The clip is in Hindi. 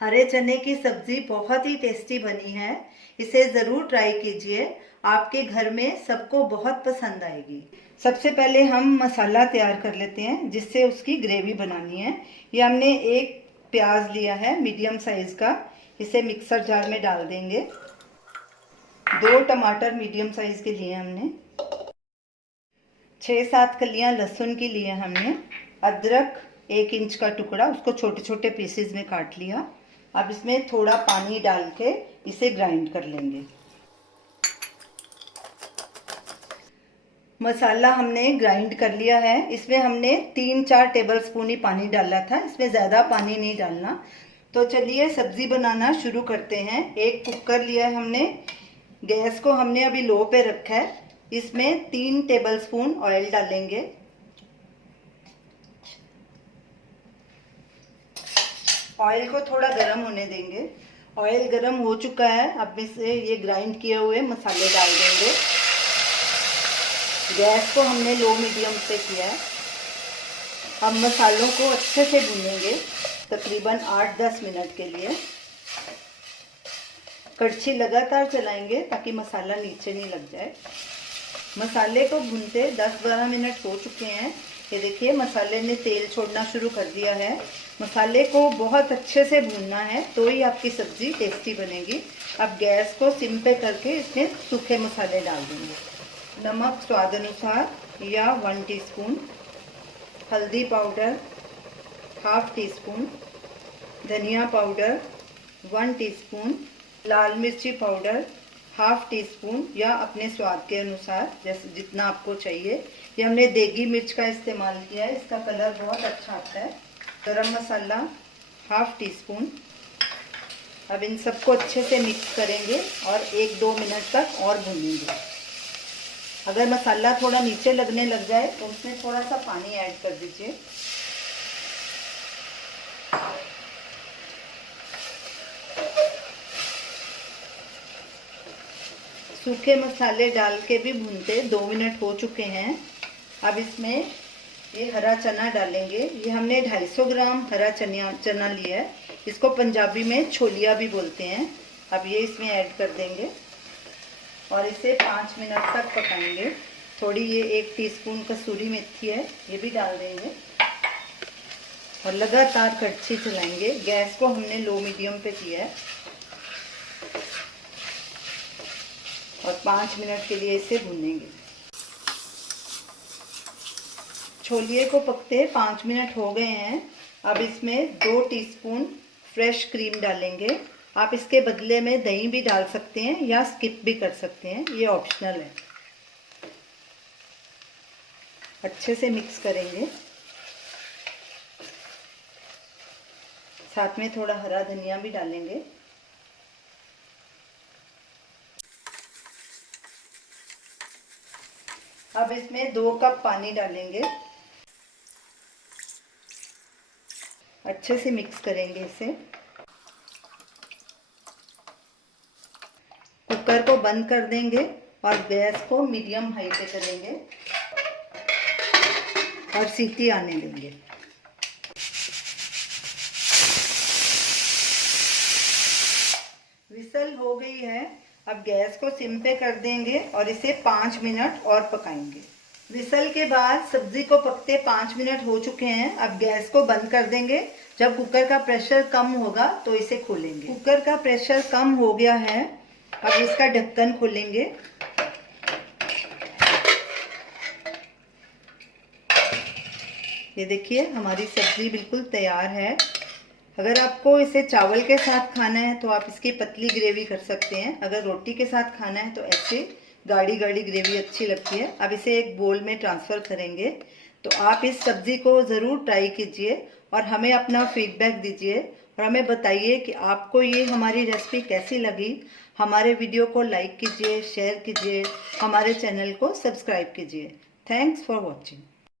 हरे चने की सब्जी बहुत ही टेस्टी बनी है। इसे ज़रूर ट्राई कीजिए, आपके घर में सबको बहुत पसंद आएगी। सबसे पहले हम मसाला तैयार कर लेते हैं जिससे उसकी ग्रेवी बनानी है। ये हमने एक प्याज लिया है मीडियम साइज़ का, इसे मिक्सर जार में डाल देंगे। 2 टमाटर मीडियम साइज़ के लिए हमने, 6-7 कलियां लहसुन की लिए हमने, अदरक 1 इंच का टुकड़ा, उसको छोटे छोटे पीसेस में काट लिया। अब इसमें थोड़ा पानी डाल के इसे ग्राइंड कर लेंगे। मसाला हमने ग्राइंड कर लिया है। इसमें हमने 3-4 टेबलस्पून ही पानी डाला था, इसमें ज़्यादा पानी नहीं डालना। तो चलिए सब्ज़ी बनाना शुरू करते हैं। एक कुकर लिया है हमने, गैस को हमने अभी लो पे रखा है। इसमें 3 टेबलस्पून ऑयल डालेंगे। ऑयल को थोड़ा गर्म होने देंगे। ऑयल गर्म हो चुका है, अब इसमें ये ग्राइंड किए हुए मसाले डाल देंगे। गैस को हमने लो मीडियम पे किया है। अब मसालों को अच्छे से भूनेंगे तकरीबन 8-10 मिनट के लिए। कड़छी लगातार चलाएंगे ताकि मसाला नीचे नहीं लग जाए। मसाले को भूनते 10-12 मिनट हो चुके हैं। ये देखिए मसाले ने तेल छोड़ना शुरू कर दिया है। मसाले को बहुत अच्छे से भूनना है तो ही आपकी सब्ज़ी टेस्टी बनेगी। अब गैस को सिम पे करके इसमें सूखे मसाले डाल देंगे। नमक स्वाद अनुसार या 1 टीस्पून, हल्दी पाउडर 1/2 टीस्पून, धनिया पाउडर 1 टीस्पून, लाल मिर्ची पाउडर 1/2 टीस्पून या अपने स्वाद के अनुसार जैसे जितना आपको चाहिए। ये हमने देगी मिर्च का इस्तेमाल किया है, इसका कलर बहुत अच्छा आता है। गरम मसाला 1/2 टीस्पून। अब इन सबको अच्छे से मिक्स करेंगे और 1-2 मिनट तक और भूनेंगे। अगर मसाला थोड़ा नीचे लगने लग जाए तो उसमें थोड़ा सा पानी ऐड कर दीजिए। सूखे मसाले डाल के भी भूनते 2 मिनट हो चुके हैं। अब इसमें ये हरा चना डालेंगे। ये हमने 250 ग्राम हरा चना लिया है, इसको पंजाबी में छोलिया भी बोलते हैं। अब ये इसमें ऐड कर देंगे और इसे 5 मिनट तक पकाएंगे। थोड़ी ये 1 टीस्पून कसूरी मेथी है, ये भी डाल देंगे और लगातार कड़छी चलाएंगे। गैस को हमने लो मीडियम पे किया है और 5 मिनट के लिए इसे भूनेंगे। छोलिए को पकते 5 मिनट हो गए हैं। अब इसमें 2 टीस्पून फ्रेश क्रीम डालेंगे। आप इसके बदले में दही भी डाल सकते हैं या स्किप भी कर सकते हैं, ये ऑप्शनल है। अच्छे से मिक्स करेंगे। साथ में थोड़ा हरा धनिया भी डालेंगे। अब इसमें 2 कप पानी डालेंगे। अच्छे से मिक्स करेंगे इसे। कुकर को बंद कर देंगे और गैस को मीडियम हाई पे करेंगे और सीटी आने देंगे। विसल हो गई है। अब गैस को सिम पे कर देंगे और इसे 5 मिनट और पकाएंगे। विसल के बाद सब्जी को पकते 5 मिनट हो चुके हैं। अब गैस को बंद कर देंगे। जब कुकर का प्रेशर कम होगा तो इसे खोलेंगे। कुकर का प्रेशर कम हो गया है। अब इसका ढक्कन खोलेंगे। ये देखिए हमारी सब्जी बिल्कुल तैयार है। अगर आपको इसे चावल के साथ खाना है तो आप इसकी पतली ग्रेवी कर सकते हैं। अगर रोटी के साथ खाना है तो ऐसे गाढ़ी गाढ़ी ग्रेवी अच्छी लगती है। अब इसे एक बोल में ट्रांसफ़र करेंगे। तो आप इस सब्ज़ी को ज़रूर ट्राई कीजिए और हमें अपना फीडबैक दीजिए और हमें बताइए कि आपको ये हमारी रेसिपी कैसी लगी। हमारे वीडियो को लाइक कीजिए, शेयर कीजिए, हमारे चैनल को सब्सक्राइब कीजिए। Thanks for watching.